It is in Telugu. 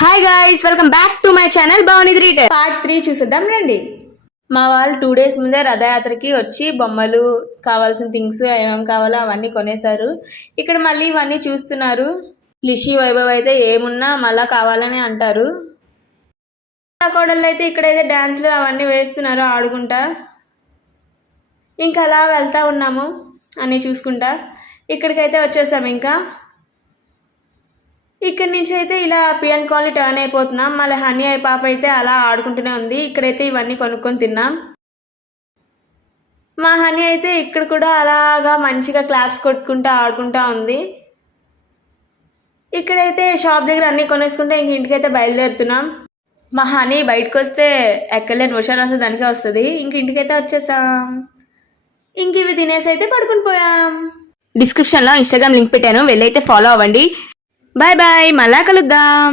Hi guys, welcome back to my channel భవానిది రీటర్. పార్ట్ 3 చూసేద్దాం రండి. మా వాళ్ళు 2 days ముందే రథయాత్రకి వచ్చి బొమ్మలు కావాల్సిన థింగ్స్ ఏమేమి కావాలో అవన్నీ కొనేశారు. ఇక్కడ మళ్ళీ ఇవన్నీ చూస్తున్నారు. లిషి వైభవ్ అయితే ఏమున్నా మళ్ళా కావాలని అంటారు. కోడళ్ళు అయితే ఇక్కడైతే డ్యాన్స్లు అవన్నీ వేస్తున్నారు ఆడుకుంటా. ఇంకా అలా వెళ్తా ఉన్నాము అన్నీ చూసుకుంటా. ఇక్కడికైతే వచ్చేసాము. ఇంకా ఇక్కడి నుంచి అయితే ఇలా పిఎన్ కాలనీ టర్న్ అయిపోతున్నాం. మళ్ళీ హనీ అయి పాప అయితే అలా ఆడుకుంటూనే ఉంది. ఇక్కడైతే ఇవన్నీ కొనుక్కొని తిన్నాం. మా హనీ అయితే ఇక్కడ కూడా అలాగా మంచిగా క్లాప్స్ కొట్టుకుంటూ ఆడుకుంటా ఉంది. ఇక్కడైతే షాప్ దగ్గర అన్నీ కొనేసుకుంటే ఇంక ఇంటికైతే బయలుదేరుతున్నాం. మా హనీ బయటకు వస్తే ఎక్కడలేని వర్షాలు వస్తే దానికే వస్తుంది. ఇంక ఇంటికైతే వచ్చేసాం. ఇంక ఇవి తినేసి అయితే పడుకుని పోయాం. డిస్క్రిప్షన్లో ఇన్స్టాగ్రామ్ లింక్ పెట్టాను, వెళ్ళైతే ఫాలో అవ్వండి. బాయ్ బాయ్, మళ్ళా కలుద్దాం.